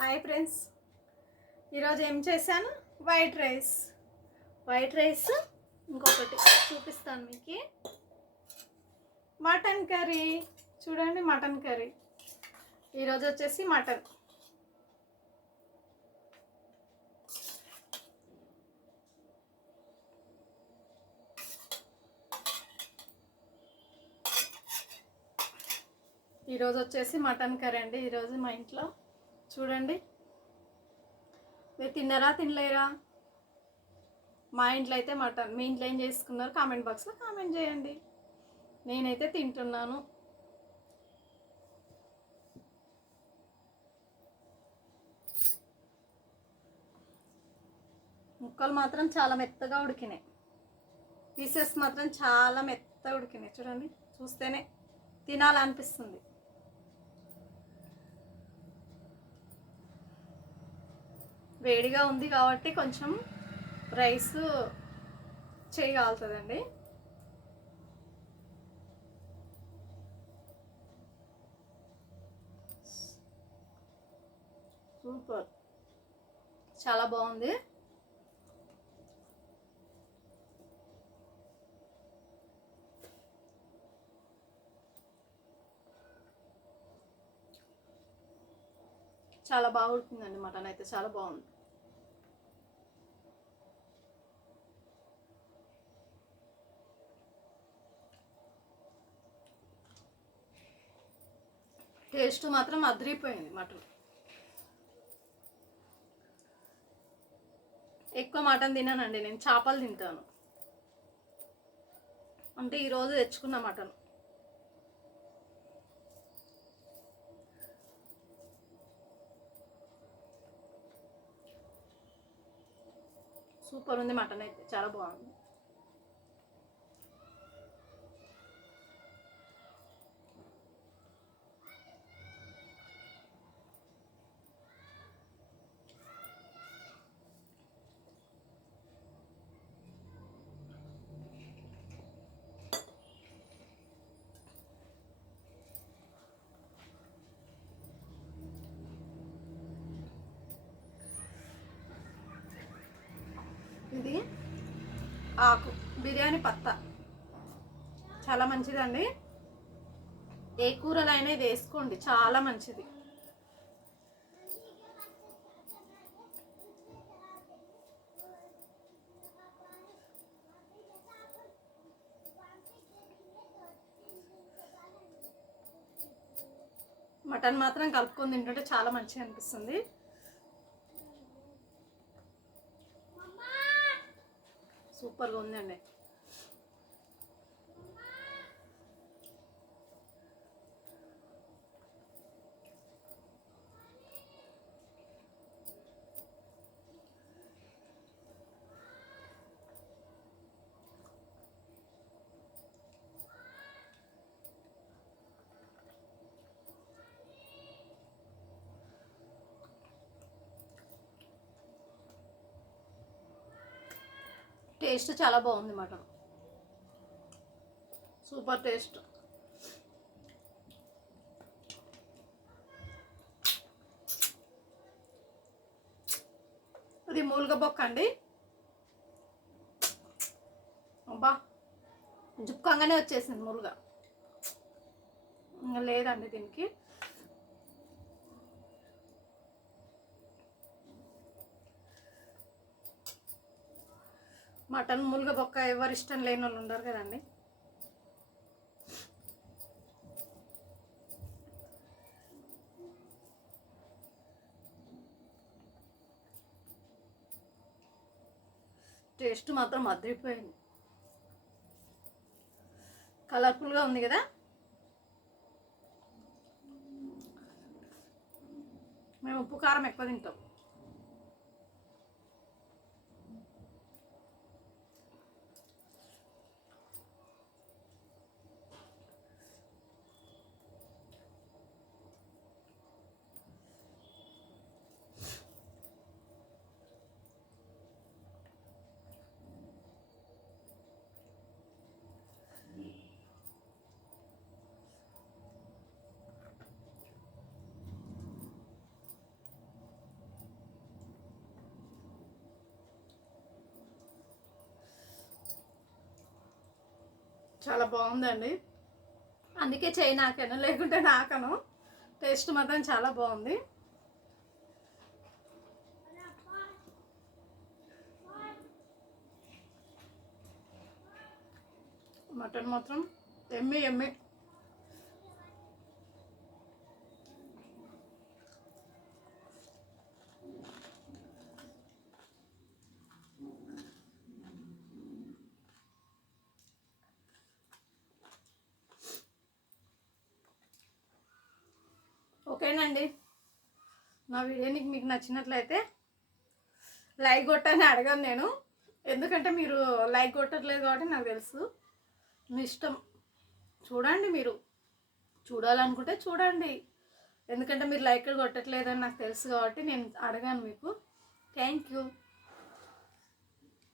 Hi friends, ఈరోజు ఏం చేశాను? వైట్ రైస్ ఇంకొకటి చూపిస్తాను మీకు. మటన్ కర్రీ చూడండి, మటన్ కర్రీ. ఈరోజు వచ్చేసి మటన్. ఈరోజు వచ్చేసి మటన్ కర్రీ అండి. ఈరోజు మా ఇంట్లో చూడండి. మీరు తిన్నారా తినలేరా? మా ఇంట్లో అయితే మటన్. మీ ఇంట్లో ఏం చేసుకున్నారు? కామెంట్ బాక్స్లో కామెంట్ చేయండి. నేనైతే తింటున్నాను. ముక్కలు మాత్రం చాలా మెత్తగా ఉడికినాయి. పీసెస్ మాత్రం చాలా మెత్తగా ఉడికినాయి. చూడండి, చూస్తేనే తినాలనిపిస్తుంది. వేడిగా ఉంది కాబట్టి కొంచెం రైస్ చేయగలుగుతుందండి. సూపర్, చాలా బాగుంది. చాలా బాగా ఉడికిందండి. మటన్ అయితే చాలా బాగుంది. టేస్ట్ మాత్రం అదిరిపోయింది. మటన్ ఎక్కువ మటన్ తినానండి, నేను చేపలు తింటాను. అంటే ఈరోజు తెచ్చుకున్న మటన్. సూపర్ ఉంది మటన్ అయితే, చాలా బాగుంది. ఇది ఆకు బిర్యానీ పత్తా, చాలా మంచిదండి. ఏ కూరలైనా ఇది వేసుకోండి, చాలా మంచిది. మటన్ మాత్రం కలుపుకొని తింటుంటే చాలా మంచిగా అనిపిస్తుంది. సూపర్గా ఉందండి. టేస్ట్ చాలా బాగుంది. Mutton super taste. ఇది మూలుగ బొక్క అండి. అబ్బా, జుక్కంగానే వచ్చేసింది మూలుగ. ఇంకా లేదండి దీనికి. మటన్ మూలుగ బొక్క ఎవరు ఇష్టం లేని వాళ్ళు ఉండరు కదండి. టేస్ట్ మాత్రం అదిరిపోయింది. కలర్ఫుల్గా ఉంది కదా. మేము ఉప్పు కారం ఎక్కువ తింటాం. చాలా బాగుందండి. అందుకే చేయి నాకను, లేకుంటే నాకను. టేస్ట్ మాత్రం చాలా బాగుంది. మటన్ మాత్రం ఎమ్మి ఎమ్మి. ఓకేనండి, నా వీడియోని మీకు నచ్చినట్లయితే లైక్ కొట్టని అడగను నేను, ఎందుకంటే మీరు లైక్ కొట్టట్లేదు కాబట్టి నాకు తెలుసు. మీ ఇష్టం, చూడండి. మీరు చూడాలనుకుంటే చూడండి, ఎందుకంటే మీరు లైక్ కొట్టట్లేదని నాకు తెలుసు కాబట్టి నేను అడగాను మీకు. Thank you.